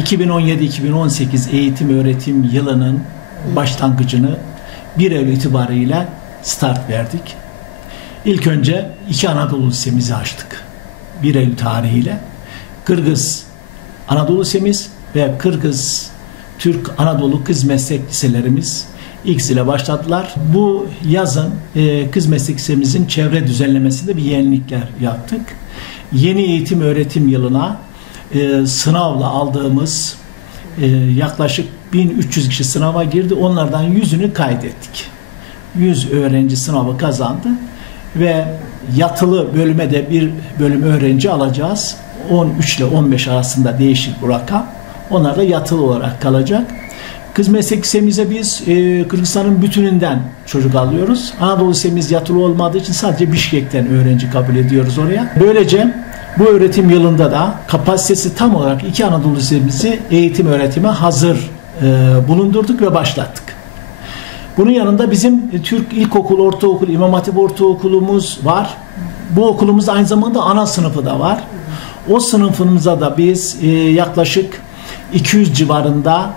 2017-2018 eğitim öğretim yılının başlangıcını 1 Eylül itibariyle start verdik. İlk önce 2 Anadolu Lisemizi açtık. 1 Eylül tarihiyle. Kırgız Anadolu Lisemiz ve Kırgız Türk Anadolu Kız Meslek Liselerimiz ile başladılar. Bu yazın Kız Meslek Lisemizin çevre düzenlemesinde bir yenilikler yaptık. Yeni eğitim öğretim yılına sınavla aldığımız yaklaşık 1300 kişi sınava girdi. Onlardan 100'ünü kaydettik. 100 öğrenci sınavı kazandı ve yatılı bölüme de bir bölüm öğrenci alacağız. 13 ile 15 arasında değişik bu rakam. Onlar da yatılı olarak kalacak. Kız Meslek Lisemize biz Kırgızistan'ın bütününden çocuk alıyoruz. Anadolu Lisemiz yatılı olmadığı için sadece Bişkek'ten öğrenci kabul ediyoruz oraya. Böylece bu öğretim yılında da kapasitesi tam olarak 2 Anadolu Lisemizi eğitim öğretime hazır bulundurduk ve başlattık. Bunun yanında bizim Türk İlkokul, Ortaokul, İmam Hatip Ortaokulumuz var. Bu okulumuz aynı zamanda ana sınıfı da var. O sınıfımıza da biz yaklaşık 200 civarında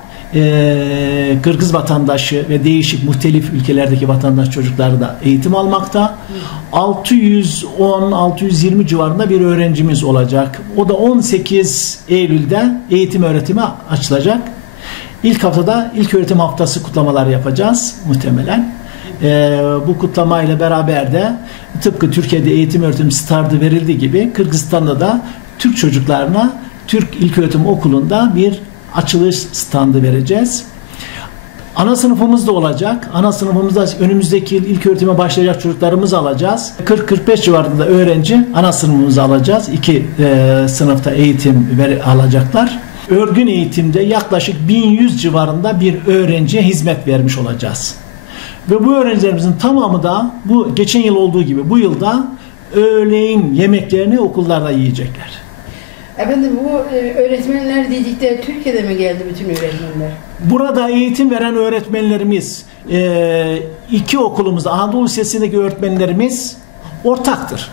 Kırgız vatandaşı ve değişik muhtelif ülkelerdeki vatandaş çocukları da eğitim almakta. 610-620 civarında bir öğrencimiz olacak. O da 18 Eylül'de eğitim öğretime açılacak. İlk haftada ilk öğretim haftası kutlamaları yapacağız muhtemelen. Bu kutlamayla beraber de tıpkı Türkiye'de eğitim öğretim startı verildiği gibi Kırgızistan'da da Türk çocuklarına Türk İlköğretim Okulu'nda bir açılış standı vereceğiz. Ana sınıfımız da olacak. Ana sınıfımızda önümüzdeki yıl ilköğretime başlayacak çocuklarımızı alacağız. 40-45 civarında öğrenci ana sınıfımızı alacağız. 2 sınıfta eğitim alacaklar. Örgün eğitimde yaklaşık 1100 civarında bir öğrenciye hizmet vermiş olacağız. Ve bu öğrencilerimizin tamamı da bu geçen yıl olduğu gibi bu yılda öğleyin yemeklerini okullarda yiyecekler. Efendim bu öğretmenler dedik de Türkiye'de mi geldi bütün öğretmenler? Burada eğitim veren öğretmenlerimiz 2 okulumuzda Anadolu Lisesi'ndeki öğretmenlerimiz ortaktır.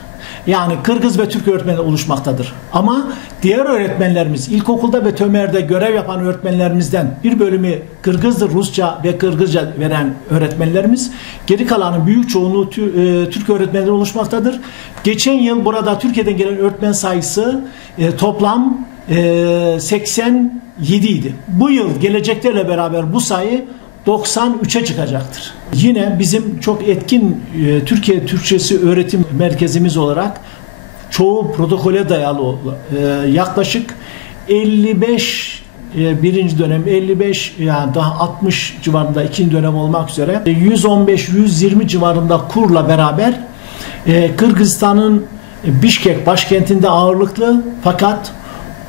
Yani Kırgız ve Türk öğretmenler oluşmaktadır. Ama diğer öğretmenlerimiz ilkokulda ve TÖMER'de görev yapan öğretmenlerimizden bir bölümü Kırgızdır, Rusça ve Kırgızca veren öğretmenlerimiz, geri kalanın büyük çoğunluğu Türk öğretmenleri oluşmaktadır. Geçen yıl burada Türkiye'den gelen öğretmen sayısı toplam 87 idi. Bu yıl geleceklerle beraber bu sayı 93'e çıkacaktır. Yine bizim çok etkin Türkiye Türkçesi öğretim merkezimiz olarak çoğu protokole dayalı yaklaşık 55 birinci dönem 55 yani daha 60 civarında ikinci dönem olmak üzere 115-120 civarında kurla beraber Kırgızistan'ın Bişkek başkentinde ağırlıklı fakat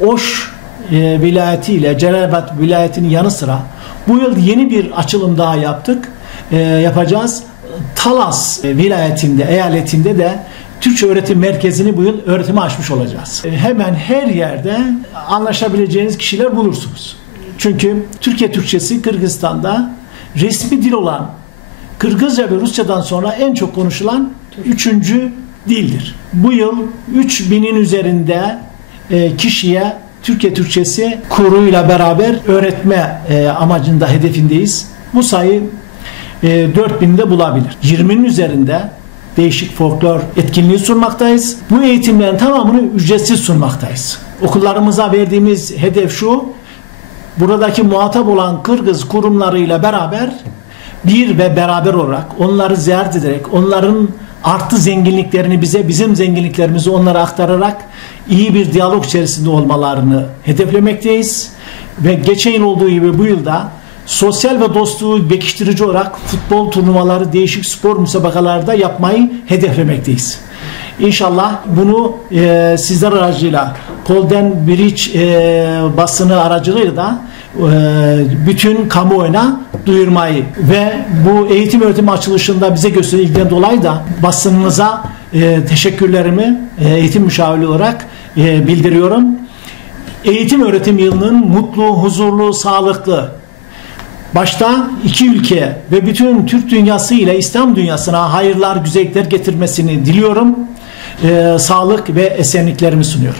Oş vilayetiyle Celailabad vilayetinin yanı sıra bu yıl yeni bir açılım daha yapacağız. Talas vilayetinde, eyaletinde de Türkçe öğretim merkezini bu yıl öğretime açmış olacağız. Hemen her yerde anlaşabileceğiniz kişiler bulursunuz. Çünkü Türkiye Türkçesi Kırgızistan'da resmi dil olan Kırgızca ve Rusçadan sonra en çok konuşulan 3. dildir. Bu yıl 3000'in üzerinde kişiye Türkiye Türkçesi kuruyla beraber öğretme amacında hedefindeyiz. Bu sayı 4000'de bulabilir. 20'nin üzerinde değişik folklor etkinliği sunmaktayız. Bu eğitimlerin tamamını ücretsiz sunmaktayız. Okullarımıza verdiğimiz hedef şu: buradaki muhatap olan Kırgız kurumlarıyla beraber beraber olarak onları ziyaret ederek onların artı zenginliklerini bizim zenginliklerimizi onlara aktararak iyi bir diyalog içerisinde olmalarını hedeflemekteyiz. Ve geçen yıl olduğu gibi bu yılda sosyal ve dostluğu pekiştirici olarak futbol turnuvaları, değişik spor müsabakalarda yapmayı hedeflemekteyiz. İnşallah bunu sizler aracıyla Golden Bridge basını aracılığıyla da bütün kamuoyuna duyurmayı ve bu eğitim öğretim açılışında bize gösterilen ilgiden dolayı da basınınıza teşekkürlerimi eğitim müşaviri olarak bildiriyorum. Eğitim öğretim yılının mutlu, huzurlu, sağlıklı, başta 2 ülke ve bütün Türk dünyası ile İslam dünyasına hayırlar, güzellikler getirmesini diliyorum. Sağlık ve esenliklerimi sunuyorum.